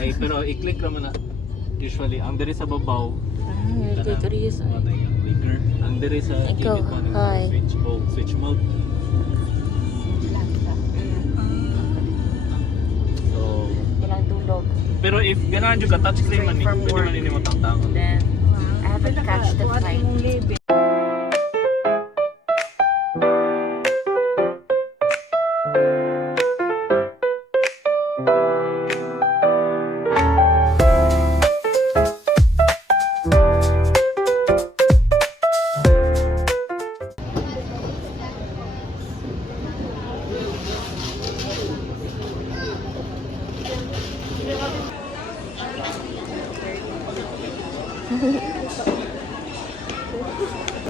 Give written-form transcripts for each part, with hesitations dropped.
Ay, pero i-click naman na. Usually, ang diri sa babaw. Tutorials. Clicker. Ang diri sa Ikaw, gilid mo, hi. switch mode. So, Ilang tulog. pero if ganahan jud ka touchscreen man ni, pwede man ni mo tangtangon. Then, I haven't catched the flight.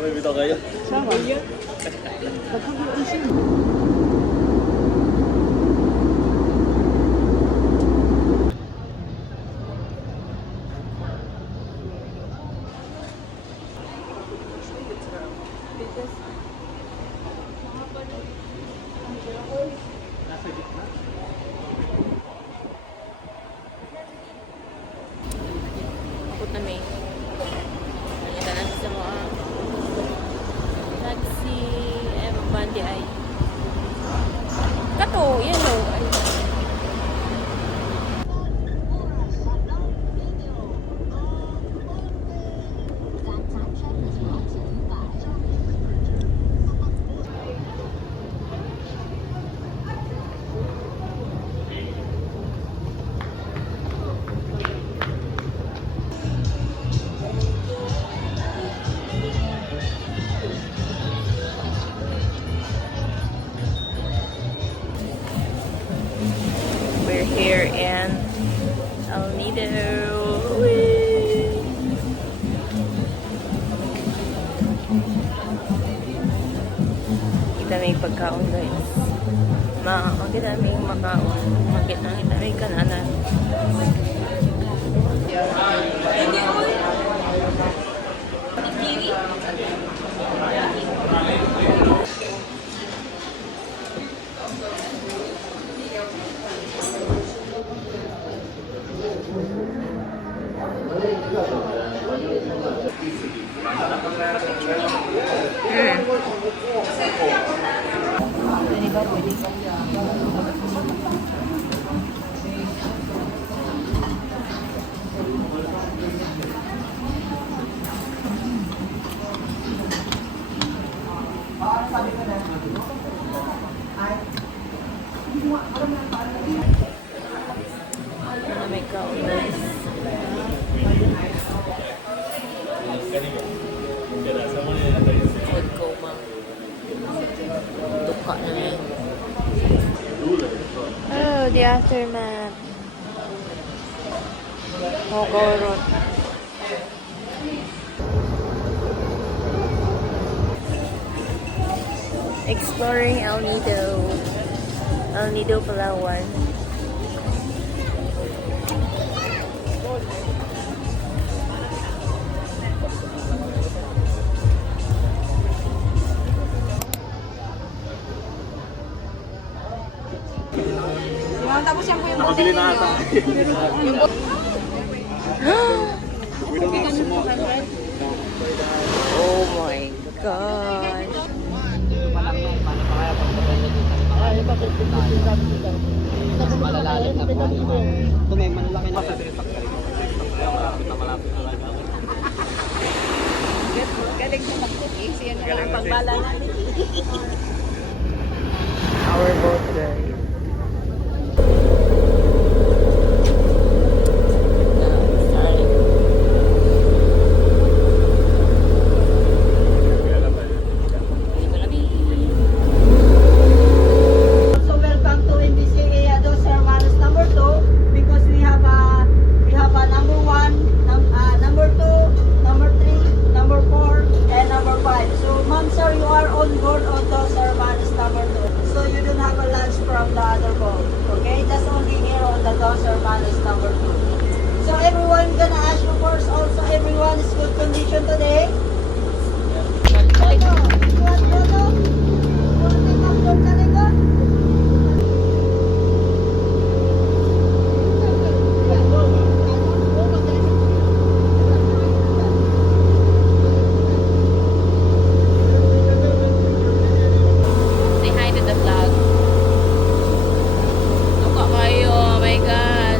May bitaw kayo. Sama. Takot na may. Nakita natin sa mga taxi. Bandi ay. Kato, yellow. Ay. We're here in El Nido. Whee! Kita may pagkaon guys. Makita may makaon. Makita may kananan. Ano may kaon guys. Food coma. Tuka na yun. Oh, the aftermath. Mogorot. Exploring El Nido. El Nido, Palawan. Tapos yan po yung Nakabili na ata. Oh my God. malalalim na po. Ito may malalaki na. Malapit na lang. Galing mo mag-cooking. Siya na lang pagbala natin. Our boat guys. Dos Hermanos number 2. So everyone gonna ask you first also everyone is good condition today? Say hi to the vlog. Tuka kayo. Oh my God.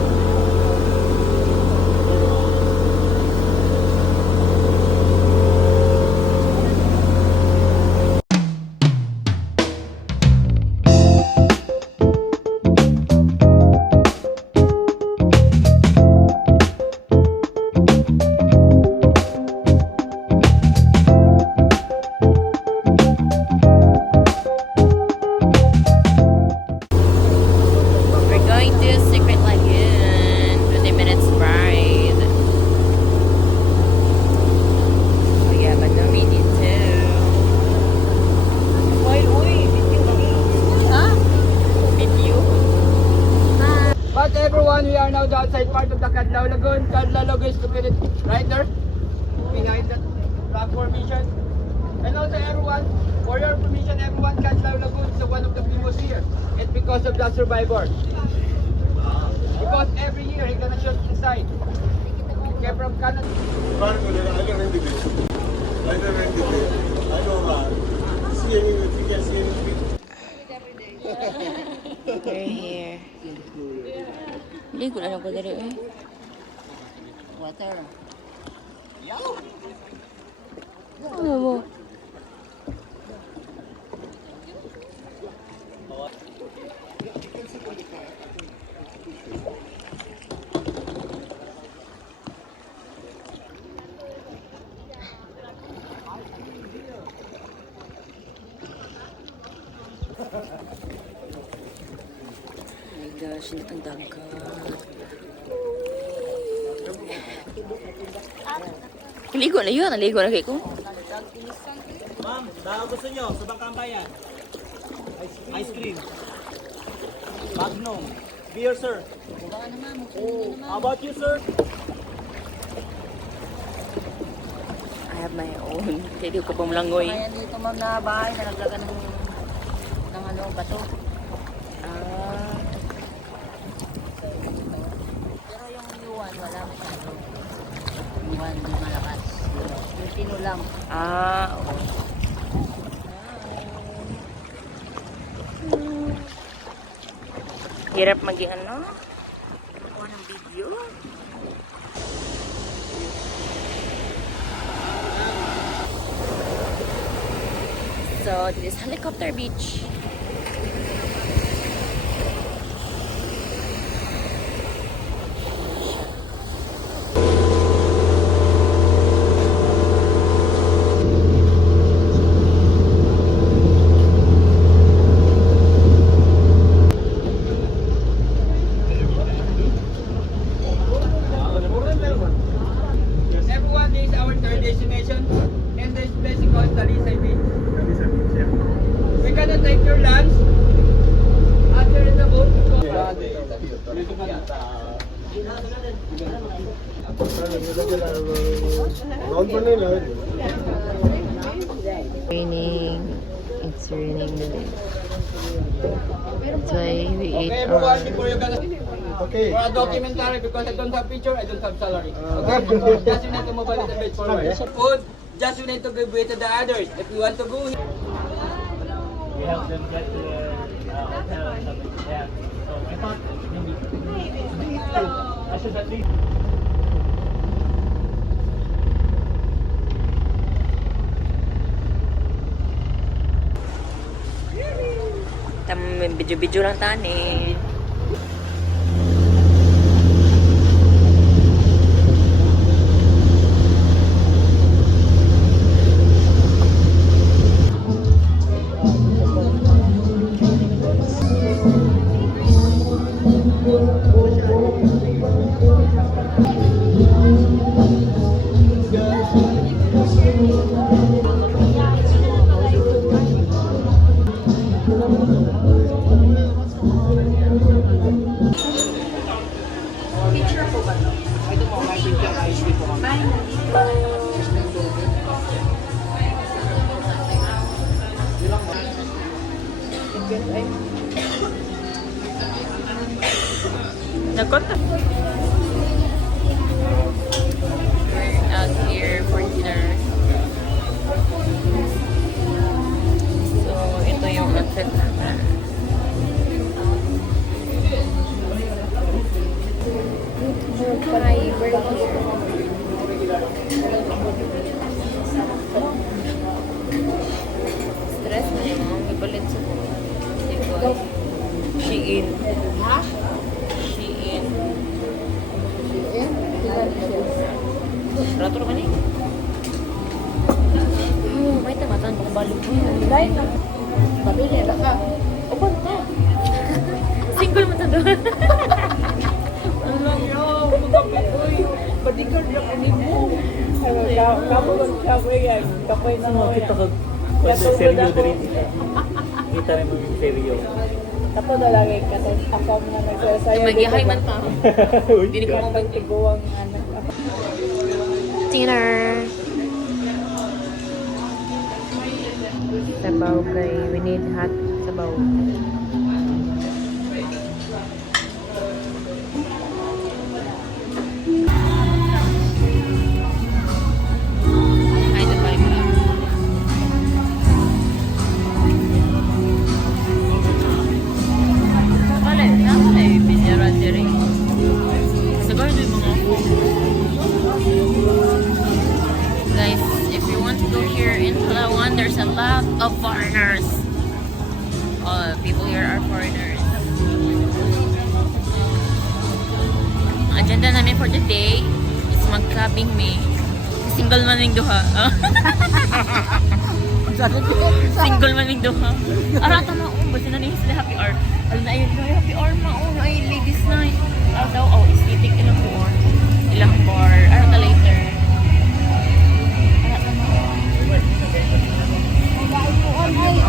We're going to Secret Lagoon. 20 minutes ride. Oh yeah, but no meeting too. Huh? Video? But everyone, we are now the outside part of the Cadlaw Lagoon. Cadlaw Lagoon is located right there, behind that rock formation. And also everyone, for your permission, everyone, Cadlaw Lagoon is one of the famous here. It's because of the survivor. Because every year, he's gonna shoot inside. He came from Canada. I don't end the day. I don't end the day. I don't see any, if you can see any tweet. We're here. Ligo na lang ko dali eh. Water. Ano mo? Oh my gosh, ang dangka. Ligo na yun, naligo na kayo ko. Ma'am, baka gusto nyo sa Bangkang Bayan? Ice cream. Magnum. Beer, sir. Oh, how about you, sir? I have my own. Hindi ko pang langoy. Kaya dito ma'am na bahay na naglagan ng ano, bato. Ah, Pero yung yuwan, wala masyado. Yuwan, di malakas. Yung tino lang. oo. Hirap maging ano? Ako ng video. So, this is Helicopter Beach. Everyone, this is our third destination. And this place is called Talisay Beach. We're gonna take your lunch after in the boat. Raining. It's raining today. That's why we ate Okay, everyone, our... before you gonna Okay. for a documentary, because I don't have picture, I don't have salary. Okay, just you need to move a little bit forward. Food, just you need to give way to the others. If you want to go, We help them get to their hotel and stuff. Yeah. So I thought maybe I should at least. Video-video lang tani. Nagkonta. We're out here for dinner. So, ito yung outfit namin. Hi, burger. Stress na yung mga ibalit sa ko. Shein. Ha? Shein. Eh? Rato naman eh. May tamatan kung balik mo. Dahil na. Pabili na ka. Upan ka. Single mo na doon. Alam yo, magkapit uy. Bodyguard na kami mo. Kamu magkapoy yan. Kapoy na mo yan. Pwede seryo din dito. Kita rin mo yung seryo. Tapo na lang eh. Kasi ako na nagsasayo. Magihay man ka. Hindi ko mo banting. Tiguang anak ako. Dinner. Sabaw kay we need hot sabaw. Ay, sabay ka. Nakala eh, pinyaran diri. Siguro yung mga guys, if you want to go here in Palawan, there's a lot of foreigners. People here are foreigners. Ang agenda namin for the day is mag-clubbing me. Single man yung duha. Single man yung duha. Arata na ako. Basta na niya sila happy hour. Alam na yun, happy hour na ako. Ay, ladies night. Daw, istitik ilang bar. Ilang bar. Arata later.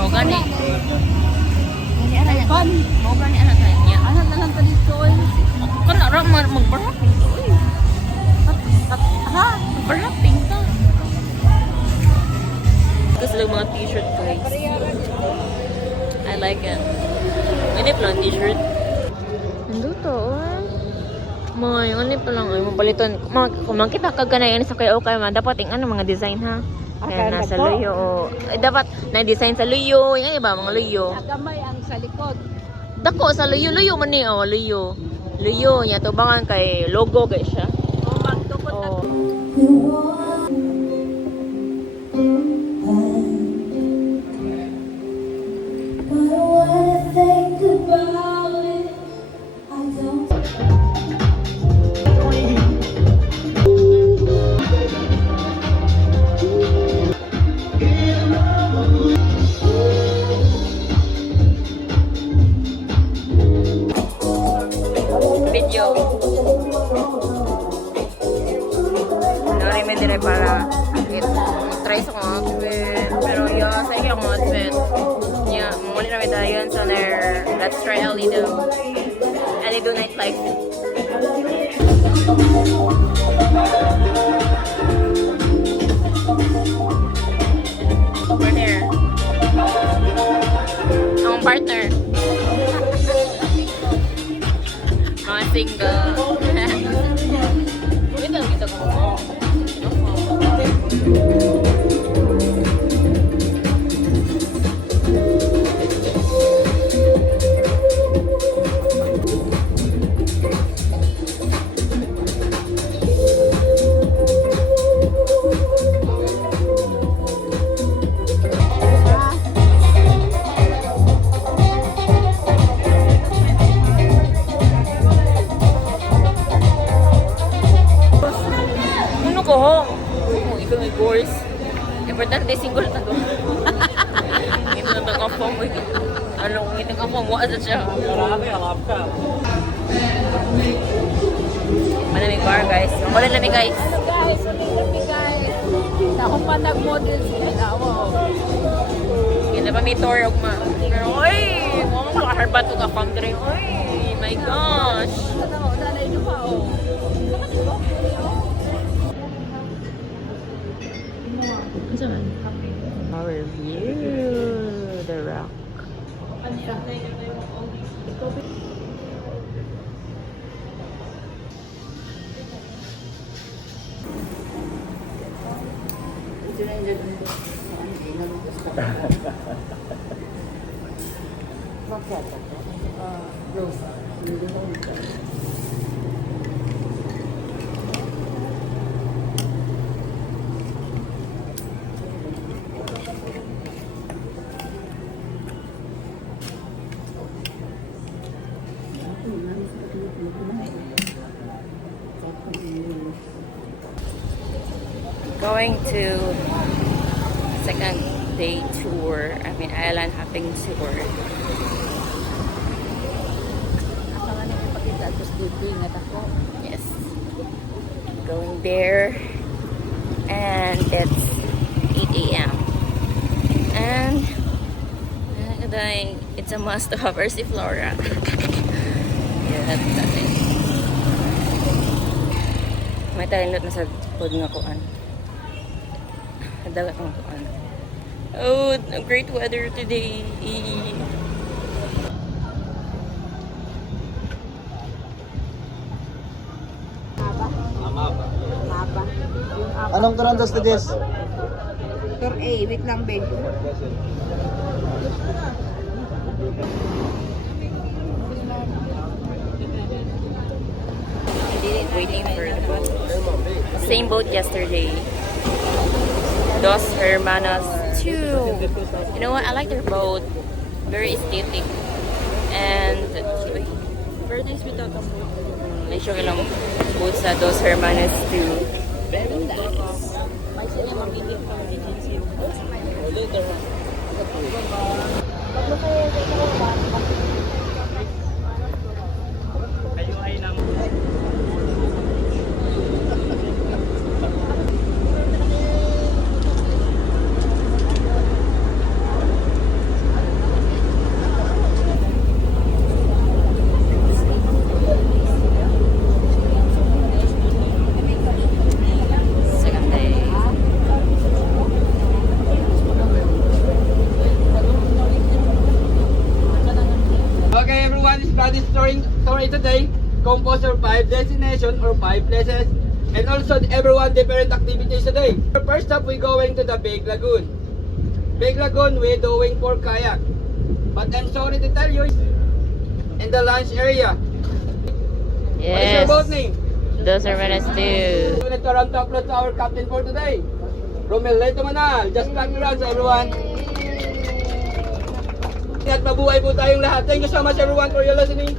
Oh, gani. Gani ana yan. Oh, gani ana tayo niya. Alam na lang ka dito eh. Kana ra mag-baraping to. Ha? Baraping to. Kasi lang mga t-shirt guys. I like it. Hindi pa lang t-shirt. Nandito, mga yung only pa lang ay mapaliton. Kung makita ka ganayan sa kayo okay man, dapat yung mga design ha. Kaya nasa luyo. Dapat na-design sa luyo. Yung iba, mga luyo. Nagamay ang sa likod. Dako sa luyo. Luyo man ni. Luyo. Luyo. Yan, tubangan kay logo guys siya. O magtukot na. Video. Nari may dire para try sa kong outfit. Pero yeah, sa iyo akong outfit. Yeah, muli na may dayon sa their let's try Alido. Alido nightlife. We're there. Ang partner. Mga single. Wait lang, kita ko. Ano ko ho? Ikaw may course. Importante single na to. Ito na tag-afong ko. Ano kung itag-afong, wala siya. Marami, alap ka. Malamig bar guys. Malamig lamig guys. Ano guys? Ano guys? Ako pa nag-model sila na ako. Hindi pa may tour og ma. Pero oy, mo mo kaharbat og afam dire. Oy, my gosh. Ano, nanay nyo pa oh. Our view, the rock. Going to second day tour. I mean, island hopping tour. Yes. Going there. And it's 8 a.m. And it's a must to have Versiflora. Yeah, that's it. May talent na sa pod nga kuan. Dagat ng kuan. Oh, great weather today. Anong Toronto's to this? Tour A, wait lang, babe. Waiting for the boat. Same boat yesterday. Dos Hermanos 2. You know what? I like their boat. Very aesthetic. And very nice without a boat. May show ilang boat sa Dos Hermanos 2. Very nice. Second day. Okay, everyone, this is story today. Composed of 5 destinations or 5 places. And also everyone different activities today. First up, we're going to the Big Lagoon. Big Lagoon, we're doing for kayak. But I'm sorry to tell you, in the lunch area. What is your Yes. boat name? Dos Hermanos 2. Let's round to applause to our captain for today. Romel Leto Manal. Just clap your hands, everyone. At mabuhay po tayong lahat. Thank you so much, everyone, for your listening.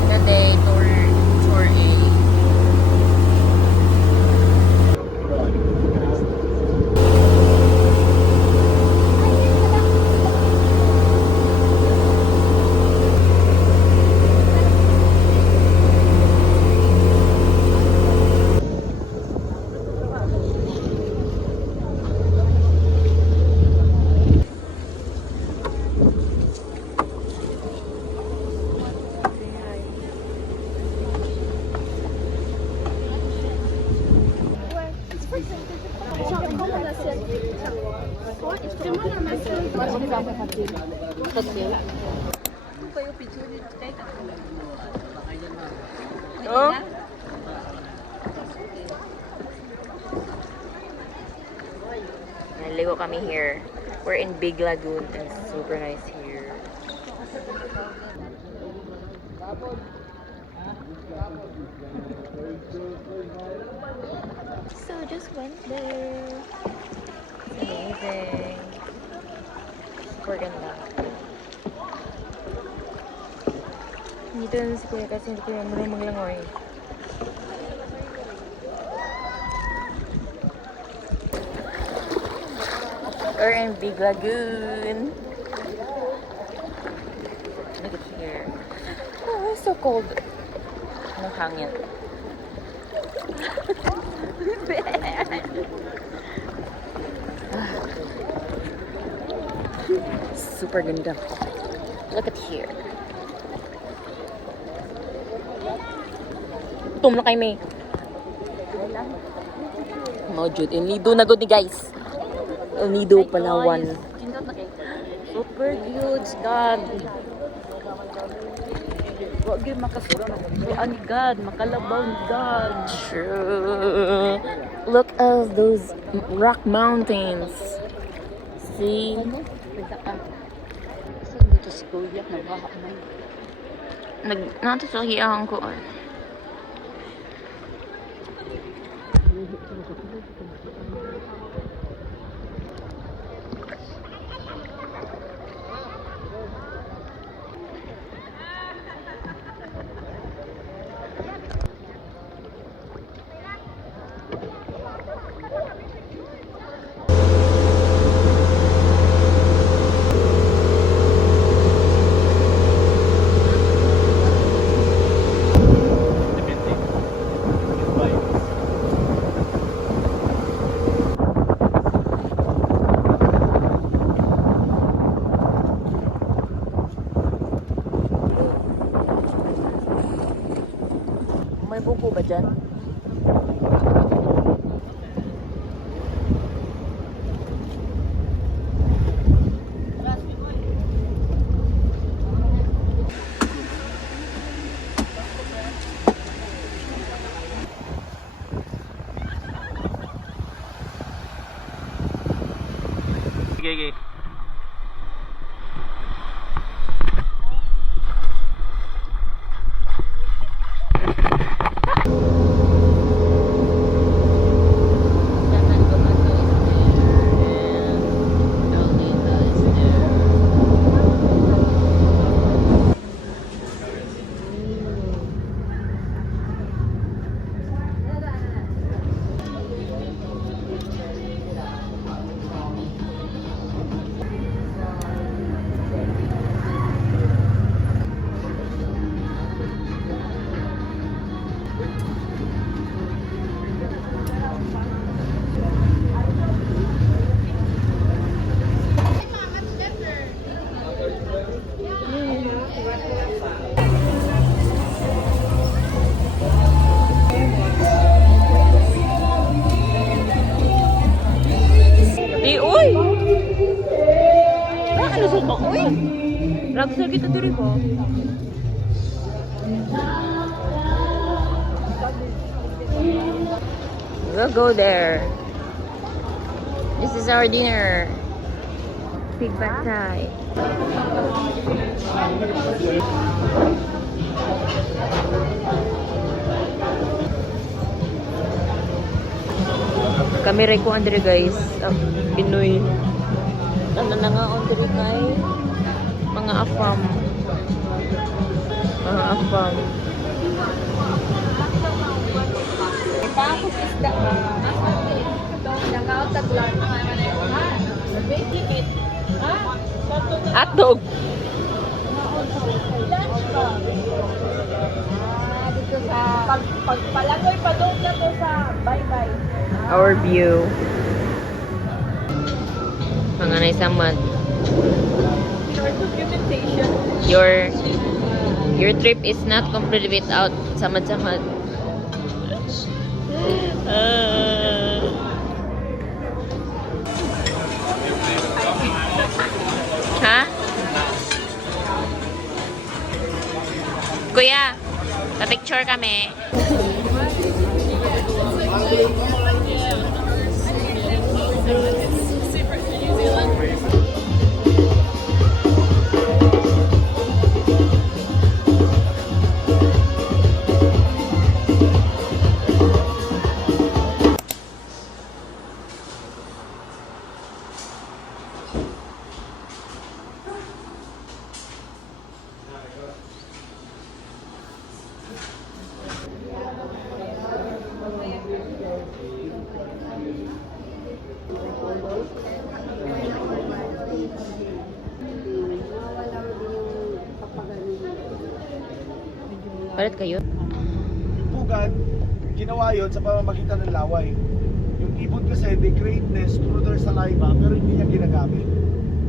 Second day, tour A. Oh? Naligo kami here. We're in Big Lagoon and it's super nice here. So just went there. It's amazing. Super ganda. Dito na si Kuya kasi hindi ko marunong maglangoy. We're in Big Lagoon. Look at here. Oh, it's so cold. No hangin. Super ganda. Look at here. Tum na kay May. Mo jud El Nido na gud ni guys. El Nido Palawan. Super cute, God. Wag gyud makasura. Ang God, makalabaw ni God. True. Look at those rock mountains. See? Saan dito si Kuya? Nagbaha man. Natasuhiyan ko. May buko ba dyan? Sige. Uy! Ano sa to? Uy! Ragsal kita diri ko. We'll go there. This is our dinner. Pig pad thai. Kami rin ko andre guys. Pinoy. Ano na nga andre kay mga afam. Mga afam. Tapos isda ba? Nangautaglan. Tikit. Ha? Hotdog. Dito sa pagpalangoy pa doon na to sa bye-bye. Our view. Mga naisamad. Short documentation. Your trip is not complete without samad-samad. Ha? Kuya, pa-picture kami. Palit kayo? Pugan, Ginawa yon sa pamamagitan ng laway. Yung ibon kasi, they create nest through their saliva, pero hindi niya ginagamit.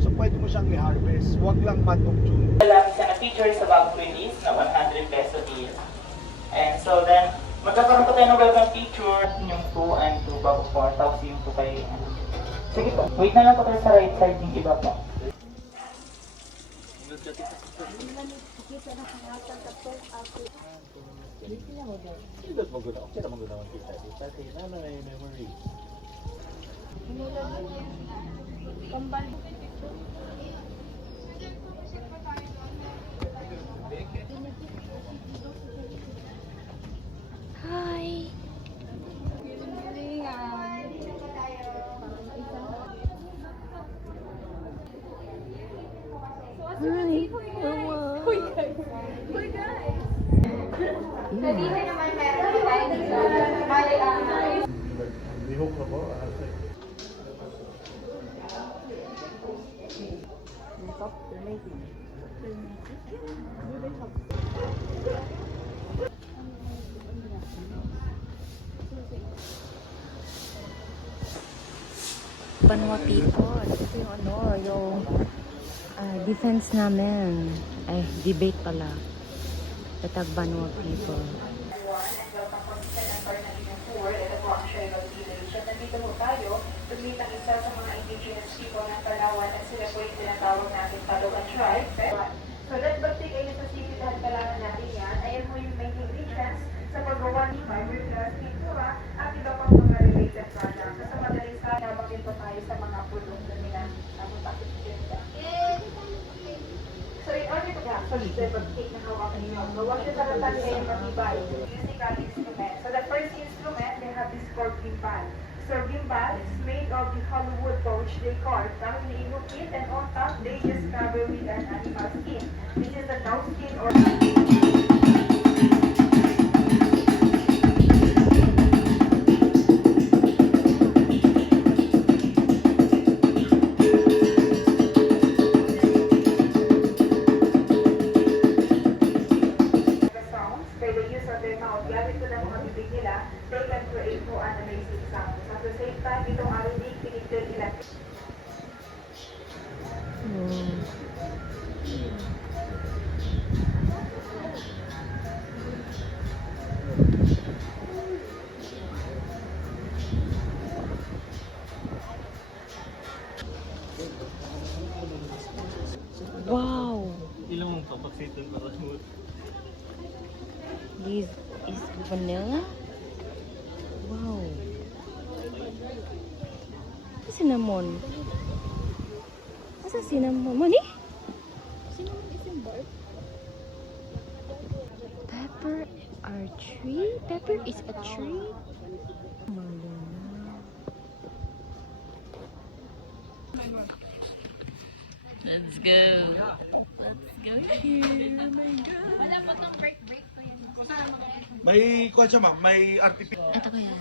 So pwede mo siyang i-harvest. Huwag lang month of June. Lang sa features sa bago release na 100 peso deal. And so then, magkakaroon po tayo ng welcome feature, yung 2 and 2 bago 4, tapos yung 2 kay sige po, wait na lang po tayo sa right side yung iba po. Hi! Hi! Mama! Sabihin naman meron tayo may Bihok na po. Banwa people. Ito yung defense namin. Ay, debate pala. Tatag Banwa people. Nandito po tayo, tumit ang isa sa mga indigenous people ng Palawan at sila po yung tinatawag natin Palawan tribe. So that bagtig ay nasasipitahan Palawan natin yan. Ayan mo yung main ingredients sa paggawa ni fiberglass, pintura at iba pang mga related products. So sa madaling sa nabakin po tayo sa mga produkto nila ang pakikita. So in order to actually sa bagtig na hawakan ninyo, gawa siya sa ratan ngayong matibay musical instrument. So the first instrument, they have this called gimbal. So gimbal is made of the Hollywood pouch they carve from the inuk it, and on top they just cover with an animal skin. This is a cow skin or the sounds by the use of their mouth. Gamit ko ng mga bibig nila, they can create po an amazing sound. At the same time, itong arinig, pinigil nila. Wow! Ilang mong papaksitan para mo? This is vanilla? Wow! Cinnamon. Asa cinnamon? Mani? Cinnamon is in bark. Pepper are tree? Pepper is a tree? Let's go! Let's go here! Oh my God! May, kung siya ma'am, may artificial. Ito ko yan.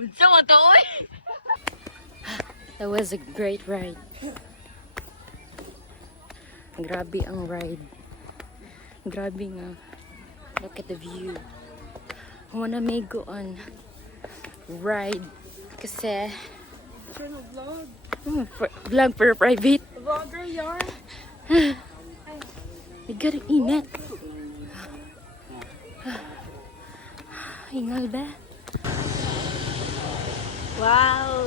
Unsa mo to, oy? That was a great ride. Grabe ang ride. Grabe nga. Look at the view. I wanna make go on ride. Kasi... vlog for private. Vlogger yarn. Nagkaroon init. Hingal ba? Wow!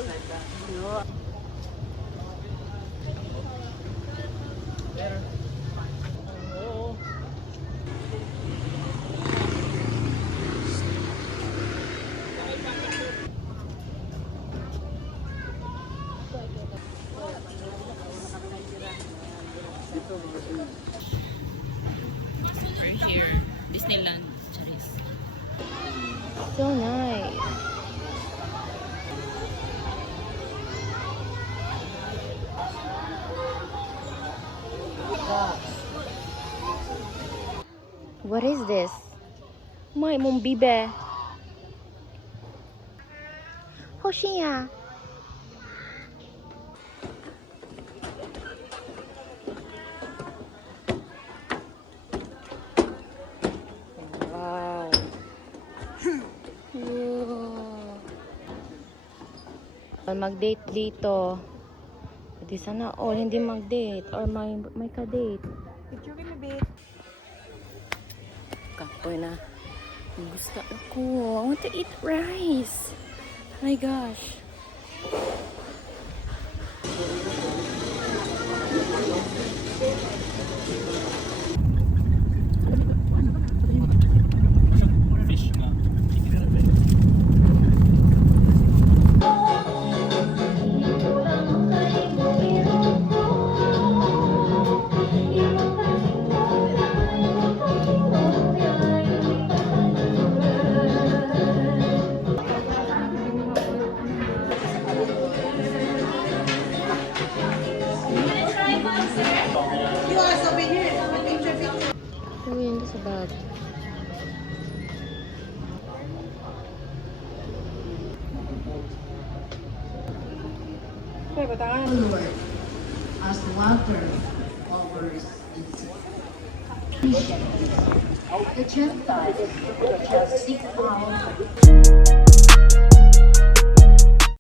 We're here. Disneyland. Charis. So nice. What is this? May mong bibe. Hoshiya. Wow. Mag-date dito. Pwede sana all hindi mag-date or may ka-date. Picture kami, babe. Kapoy na. Gusto ako. I want to eat rice. Oh my gosh. Ano yun sa bag? Kaya batangan. As water covers the sea. The Gentiles shall seek out